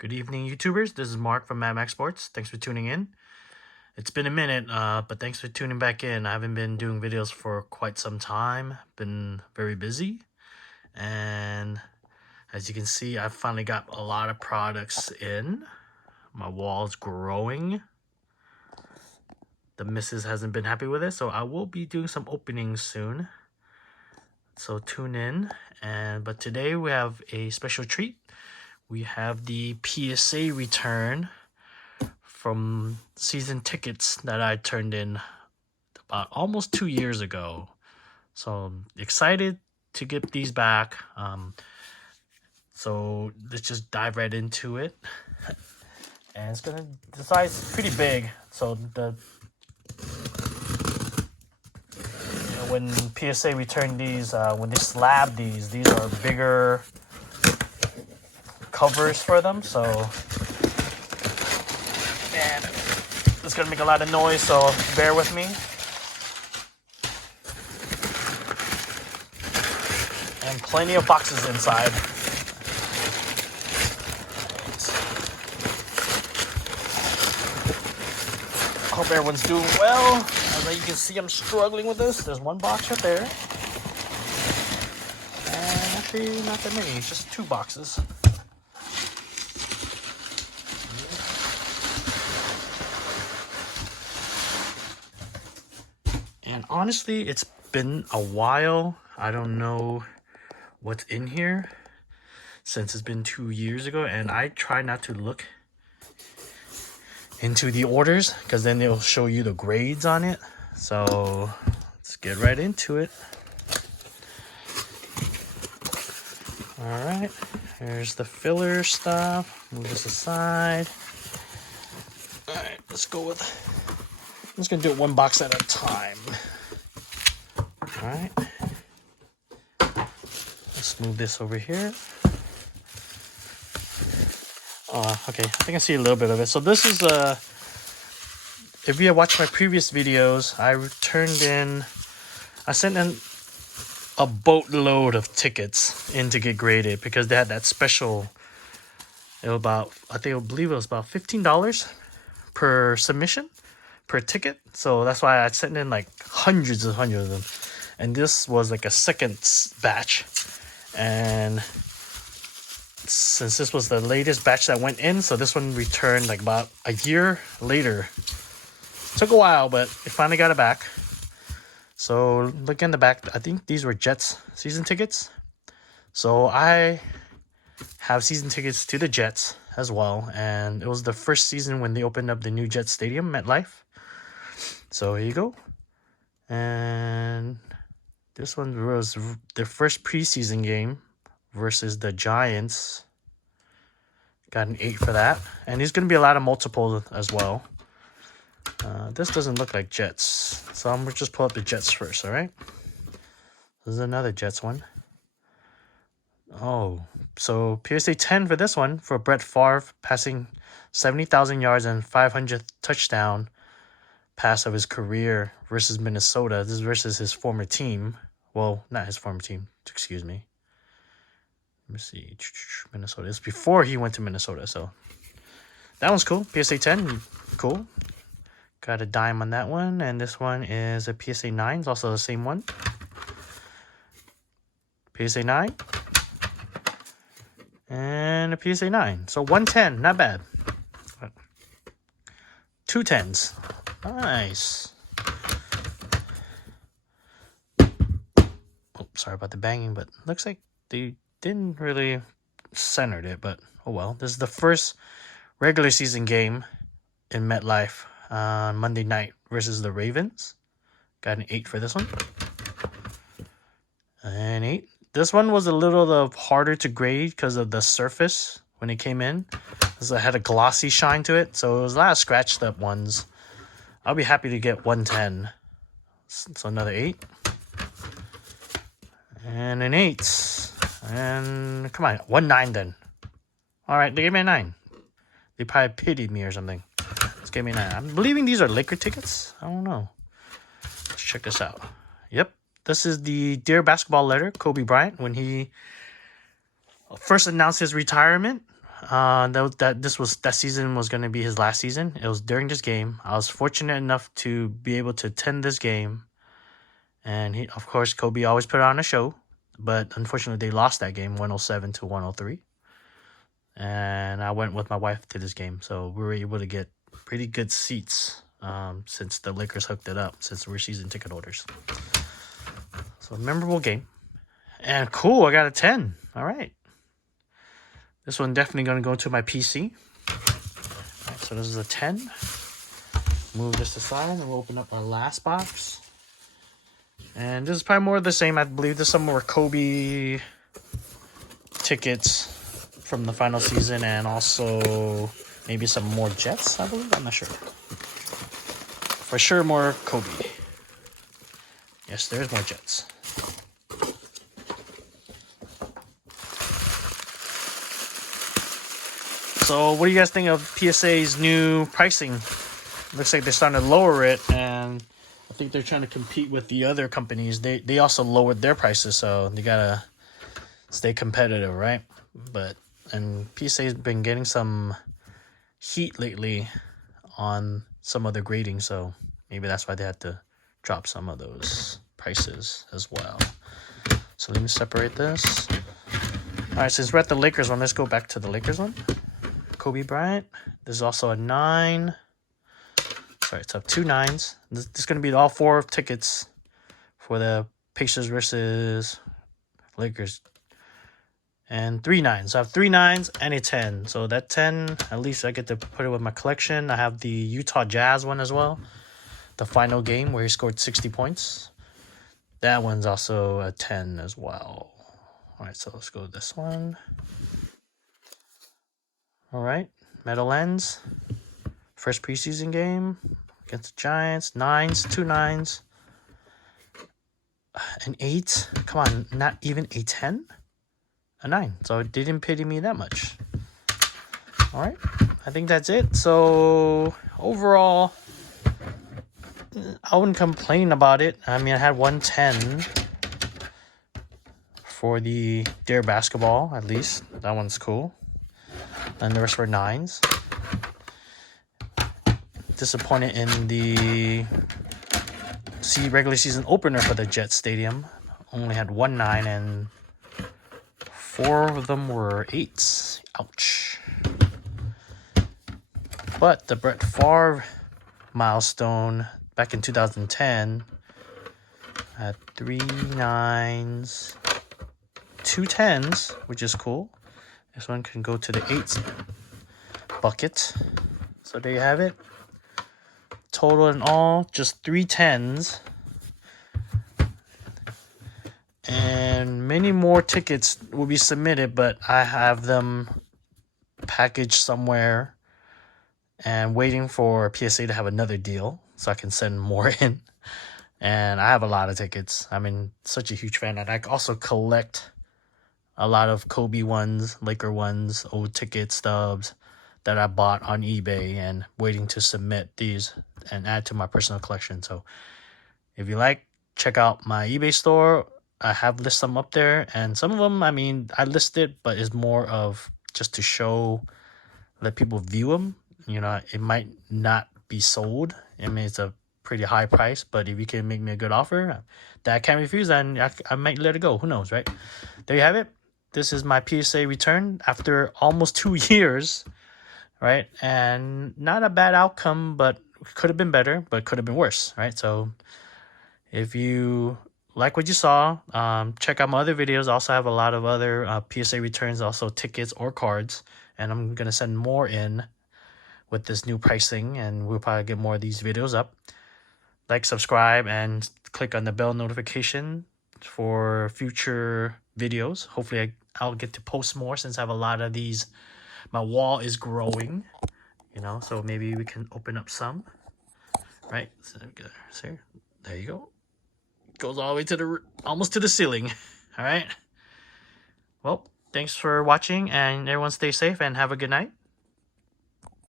Good evening, YouTubers. This is Mark from aback Sports. Thanks for tuning in. It's been a minute, but thanks for tuning back in. I haven't been doing videos for quite some time. Been very busy. And as you can see, I've finally got a lot of products in. My wall's growing. The missus hasn't been happy with it, so I will be doing some openings soon. So tune in. But today we have a special treat. We have the PSA return from season tickets that I turned in about almost 2 years ago. So I'm excited to get these back. So let's just dive right into it. And the size is pretty big. So when PSA returned these, when they slab these are bigger covers for them. So, and it's gonna make a lot of noise, so bear with me. And plenty of boxes inside. Hope everyone's doing well. As you can see, I'm struggling with this. There's one box right there. And actually, not that many, just 2 boxes. And honestly, it's been a while. I don't know what's in here since it's been 2 years ago, and I try not to look into the orders because then they'll show you the grades on it. So let's get right into it. All right, here's the filler stuff. Move this aside. All right, let's go with, I'm just gonna do it one box at a time. All right, let's move this over here. Okay, I think I see a little bit of it. So this is if you have watched my previous videos, I sent in a boatload of tickets in to get graded because they had that special. It was about, I believe it was about $15 per submission, per ticket. So that's why I sent in like hundreds of them. And this was like a second batch. And since this was the latest batch that went in, so this one returned like about a year later. Took a while, but it finally got it back. So look in the back, I think these were Jets season tickets. So I have season tickets to the Jets as well, and it was the first season when they opened up the new Jets Stadium, MetLife. So here you go. And this one was their first preseason game versus the Giants. Got an 8 for that. And there's going to be a lot of multiples as well. This doesn't look like Jets. So I'm going to just pull up the Jets first, all right? This is another Jets one. Oh, so PSA 10 for this one, for Brett Favre passing 70,000 yards and 500th touchdown pass of his career versus Minnesota. This is versus his former team. Well, not his former team. Excuse me. Let me see. Minnesota. It's before he went to Minnesota, so that one's cool. PSA 10, cool. Got a dime on that one, and this one is a PSA 9. It's also the same one. PSA 9. And a PSA 9. So 110, not bad. 2 10s. Nice. Oh, sorry about the banging, but looks like they didn't really center it, but oh well. This is the first regular season game in MetLife on Monday night versus the Ravens. Got an 8 for this one. An 8. This one was a little harder to grade because of the surface when it came in. It had a glossy shine to it, so it was a lot of scratched up ones. I'll be happy to get 110. So another 8. And an 8. And come on, 1-9 then. All right, they gave me a 9. They probably pitied me or something. Let's give me a 9. I'm believing these are Laker tickets. I don't know. Let's check this out. Yep. This is the Dear Basketball letter, Kobe Bryant, when he first announced his retirement. that season was going to be his last season. It was during this game. I was fortunate enough to be able to attend this game, and of course, Kobe always put on a show. But unfortunately, they lost that game, 107 to 103. And I went with my wife to this game, so we were able to get pretty good seats since the Lakers hooked it up, since we're season ticket holders. So, memorable game. And cool, I got a 10. All right. This one definitely going to go to my PC. All right, so this is a 10. Move this aside, and we'll open up our last box. And this is probably more of the same. I believe there's some more Kobe tickets from the final season, and also maybe some more Jets, I believe. I'm not sure. For sure, more Kobe. Yes, there's more Jets. So, what do you guys think of PSA's new pricing? Looks like they're starting to lower it, and I think they're trying to compete with the other companies. They also lowered their prices, so they gotta stay competitive, right? And PSA's been getting some heat lately on some of the grading, so maybe that's why they had to drop some of those prices as well. So let me separate this. All right, since we're at the Lakers one, let's go back to the Lakers one. Kobe Bryant. This is also a 9. Sorry, it's up 2 9s. This is going to be all 4 tickets for the Pacers versus Lakers. And 3 9s. So I have 3 9s and a 10. So that 10, at least I get to put it with my collection. I have the Utah Jazz one as well. The final game where he scored 60 points. That one's also a 10 as well. All right, so let's go with this one. All right, metal lens. First preseason game against the Giants. 9s, 2 9s. An 8. Come on, not even a 10? A 9. So it didn't pity me that much. All right, I think that's it. So overall, I wouldn't complain about it. I mean, I had 110 for the Dare Basketball, at least. That one's cool. And the rest were 9s. Disappointed in the regular season opener for the Jet Stadium. Only had 1 9, and 4 of them were 8s. Ouch. But the Brett Favre milestone back in 2010 had 3 9s, 2 10s, which is cool. This one can go to the 8s bucket. So there you have it. Total in all, just 3 10s. And many more tickets will be submitted, but I have them packaged somewhere and waiting for PSA to have another deal so I can send more in. And I have a lot of tickets. I'm such a huge fan. And I also collect a lot of Kobe ones, Laker ones, old ticket stubs that I bought on eBay and waiting to submit these and add to my personal collection. So if you like, check out my eBay store. I have listed some up there, and some of them, I listed, but it's more of just to let people view them. It might not be sold. It's a pretty high price, but if you can make me a good offer that I can't refuse, then I might let it go. Who knows, right? There you have it. This is my PSA return after almost 2 years, right? And not a bad outcome, but could have been better, but could have been worse, right? So if you like what you saw, check out my other videos. I also have a lot of other PSA returns, also tickets or cards, and I'm going to send more in with this new pricing, and we'll probably get more of these videos up. Like, subscribe, and click on the bell notification for future videos. Hopefully I'll get to post more since I have a lot of these. My wall is growing, so maybe we can open up some, right? So there you go. Goes all the way to almost to the ceiling. All right. Well, thanks for watching, and everyone stay safe and have a good night.